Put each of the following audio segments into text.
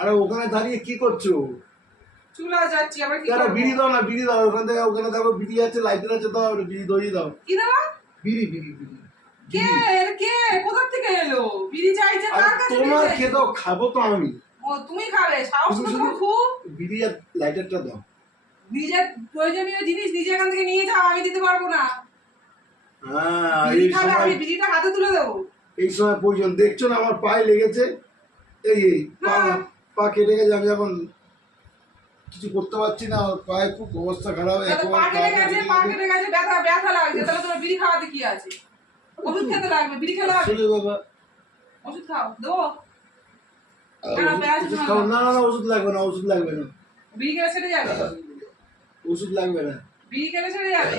আরে ওখানে দাঁড়িয়ে কি করছো? চুলা যাচ্ছি আবার কি আরে করব? বিড়ি দাও না, বিড়ি দাও। ওখানে দেখো বিড়ি আছে, লাইটার আছে, দাও বিড়ি ধরিয়ে দাও। কি দেবা? বিড়ি বিড়ি বিড়ি। কে কে কোথা থেকে এলো? বিড়ি চাইছে আরে কার কাছে? তোমার খেয়ে দাও, খাবো তো আমি। ও তুমি খাবে? সাহস তো তোমার খুব। বিড়ি আর লাইটারটা দাও। নিজের প্রয়োজনীয় জিনিস নিজে এখান থেকে নিয়ে যাও, আমি দিতে পারবো না। হ্যাঁ, বিড়ি এই খাবে, সময় আমি বিড়িটা হাতে তুলে দেবো। এই সময় প্রয়োজন। দেখছো না আমার পায়ে লেগেছে, এই এই হ্যাঁ। পা কেটে গেছে। আমি এখন কিছু করতে পারছি না, আমার পায়ে খুব অবস্থা খারাপ। পা কেটে গেছে, ব্যথা ব্যথা লাগছে, তাহলে তোমার বিড়ি খাওয়াতে কি আছে? ওষুধ খেতে লাগবে, বিড়ি খেলে হবে? বাবা ওষুধ খাও, দেবো? না না না, ওষুধ লাগবে না, ওষুধ লাগবে না। বিড়ি খেলে ছেড়ে যাবে? ওষুধ লাগবে না। বিড়ি খেলে ছেড়ে যাবে?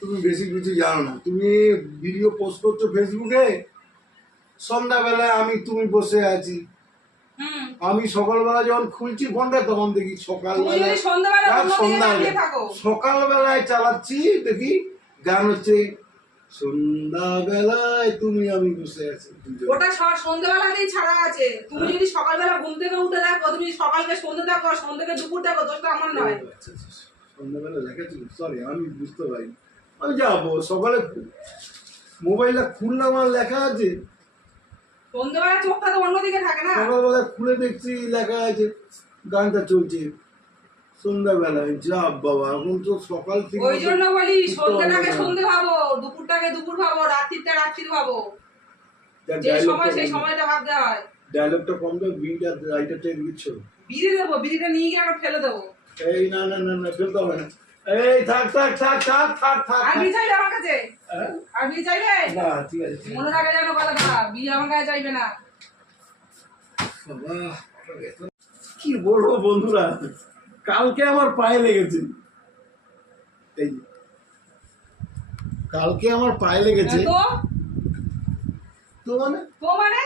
তুমি বেশি কিছু জানো না। তুমি ভিডিও পোস্ট করছো ফেসবুকে, সন্ধ্যাবেলায় তুমি বসে আছি। আমি সকালবেলা যখন খুলছি ফোনটা, তখন দেখি সকালবেলায় সকালবেলায় চালাচ্ছি, দেখি গান হচ্ছে সন্ধ্যাবেলায় তুমি আমি বসে আছি। ওটা সন্ধ্যাবেলাতেই ছাড়া আছে। তুমি যদি সকালবেলা ঘুম থেকে উঠে দেখো, তুমি সকালকে সন্ধ্যে দেখো, সন্ধ্যাকে দুপুর দেখো, দোষটা আমার নয়। সন্ধ্যাবেলা দেখাচ্ছি, সরি আমি বুঝতে পারি। আমি যাবো সকালে মোবাইলটা খুললাম, আমার লেখা আছে। সন্ধ্যাবেলা চোখটা তো অন্যদিকে থাকে না। সকালবেলা খুলে দেখছি লেখা আছে, গানটা চলছে সন্ধ্যাবেলায়। যা বাবা, এখন তো সকাল থেকে। ওই জন্য বলি সন্ধ্যাটাকে সন্ধ্যে ভাবো, দুপুরটাকে দুপুর ভাবো, রাত্রিটা রাত্রি ভাবো। যে সময় সেই সময়টা ভাবতে হয়। ডায়লগটা কম দাও, বিড়িটা লাইটারটা দিচ্ছ। বিড়ি দেবো, বিড়িটা নিয়ে গিয়ে আবার ফেলে দেবো। এই না না না না, ফেলতে হবে না। এই থাক থাক থাক থাক থাক থাক। আর বিড়ি চাইবে আমার কাছে? আর বিড়ি চাইবে না? ঠিক আছে, মনে রাখা যেন কথাটা, বিড়ি আমার কাছে চাইবে না। কি বলবো বন্ধুরা, কালকে আমার পায়ে লেগেছে। এই কালকে আমার পায়ে লেগেছে। তো মানে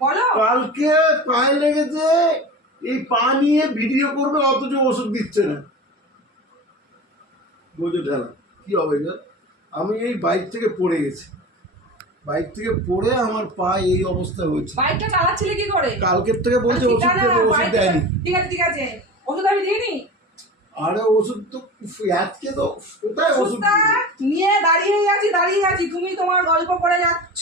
বলো। কালকে পায়ে লেগেছে, এই পা নিয়ে ভিডিও করবে, অথচ ওষুধ দিচ্ছে না। বোঝো ঠেলা কি হবে? আমি এই বাইক থেকে পড়ে গেছি, বাইক থেকে পড়ে আমার পা এই অবস্থা হয়েছে। বাইকটা চালাচ্ছিলে কি করে? কালকের থেকে বলছে ওষুধ দেবে, ওষুধ দেয়নি। ঠিক আছে ওষুধ আমি দিইনি। আরে ওষুধ তো আজকে তো কোথায় ওষুধ নিয়ে দাঁড়িয়ে আছি, তুমি তোমার গল্প করে যাচ্ছ।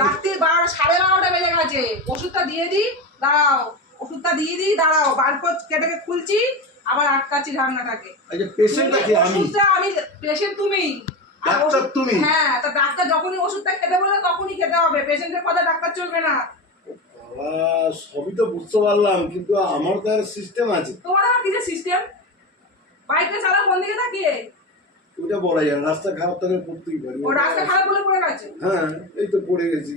রাত্রি 12:30 বেজে গেছে। ওষুধটা দিয়ে দিই, দাঁড়াও। ওষুধটা দিয়ে দিই, দাঁড়াও। বারকোড কেটে খুলছি, আবার আটকাচ্ছি ঢাকনাটাকে। আচ্ছা, পেশেন্টটাকে ওষুধটা আমি পেশেন্ট তুমি। ডাক্তার তুমি? হ্যাঁ, তা ডাক্তার যখনই ওষুধটা খেতে বলে তখনই খেতে হবে। পেশেন্টের কথা ডাক্তার চলবে না। সবই তো বুঝতে পারলাম, কিন্তু আমার তো আর সিস্টেম আছে। তোমার আবার কিসের সিস্টেম? বাইকটা চালাও কোন দিকে তাকিয়ে? ওটা বলা যায়, রাস্তা খারাপ থাকলে পড়তেই পারি। ও রাস্তা খারাপ বলে পড়ে গেছে? হ্যাঁ, এই তো পড়ে গেছি।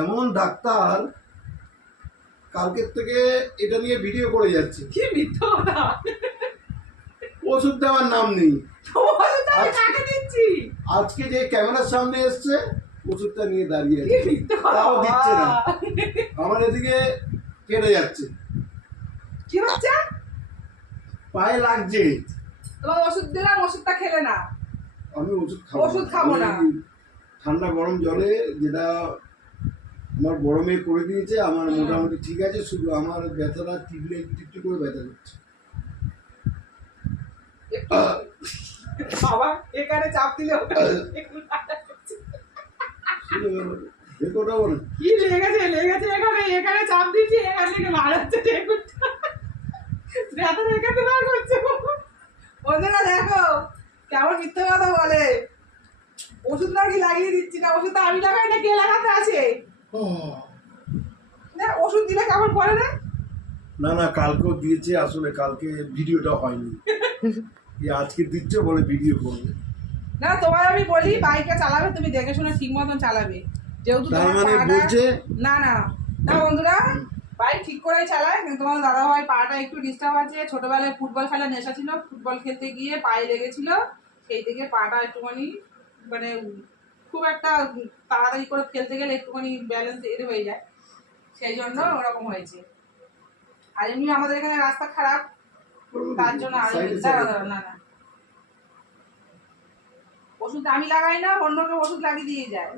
এমন ডাক্তার কালকের থেকে এটা নিয়ে ভিডিও করে যাচ্ছে। কি মিথ্যা কথা! ওষুধ দেওয়ার নাম নেই। আজকে যে ক্যামেরার সামনে এসছে, ওষুধটা নিয়ে দাঁড়িয়ে আছে, তাও দিচ্ছে না। আমার এদিকে কেটে যাচ্ছে। কি হচ্ছে? পায়ে লাগছে। তোমার ওষুধ দিলাম, ওষুধটা খেলে না। আমি ওষুধ খাবো না। ঠান্ডা গরম জলে, যেটা আমার বড় মেয়ে করে দিয়েছে, আমার মোটামুটি ঠিক আছে। শুধু আমার ব্যথাটা টিপলে একটু করে ব্যথা করছে। বাবা এখানে চাপ দিলে কি লেগেছে এখানে চাপ দিচ্ছি, এখান থেকে বার হচ্ছে। ব্যথা দেখাতে বার করছে। বন্ধুরা দেখো কেমন মিথ্যা কথা বলে। ওষুধ লাগিয়ে দিচ্ছি না। ওষুধটা আমি লাগাই না, কে লাগাতে আছে? ওষুধ দিলে কেমন পড়ে না? না না, কালকেও দিয়েছে। আসলে কালকে ভিডিওটা হয়নি, আজকে দিচ্ছে বলে ভিডিও করবে। না, তোমার আমি বলি বাইকটা চালাবে, তুমি দেখে শুনে ঠিক মতন চালাবে। যেহেতু বলছে না বন্ধুরা, বাইক ঠিক করেই চালায়। কিন্তু তোমার দাদা ভাই পাটা একটু ডিস্টার্ব আছে। ছোটবেলায় ফুটবল খেলার নেশা ছিল, ফুটবল খেলতে গিয়ে পায়ে লেগেছিল। সেই থেকে পাটা একটুখানি মানে খুব একটা তাড়াতাড়ি করে খেলতে গেলে একটুখানি ব্যালেন্স হয়ে যায়, সেই জন্য ওরকম হয়েছে। আর এমনি আমাদের এখানে রাস্তা খারাপ, তার জন্য না ওষুধ আমি লাগাই না, অন্যকে ওষুধ লাগিয়ে দিয়ে যায়।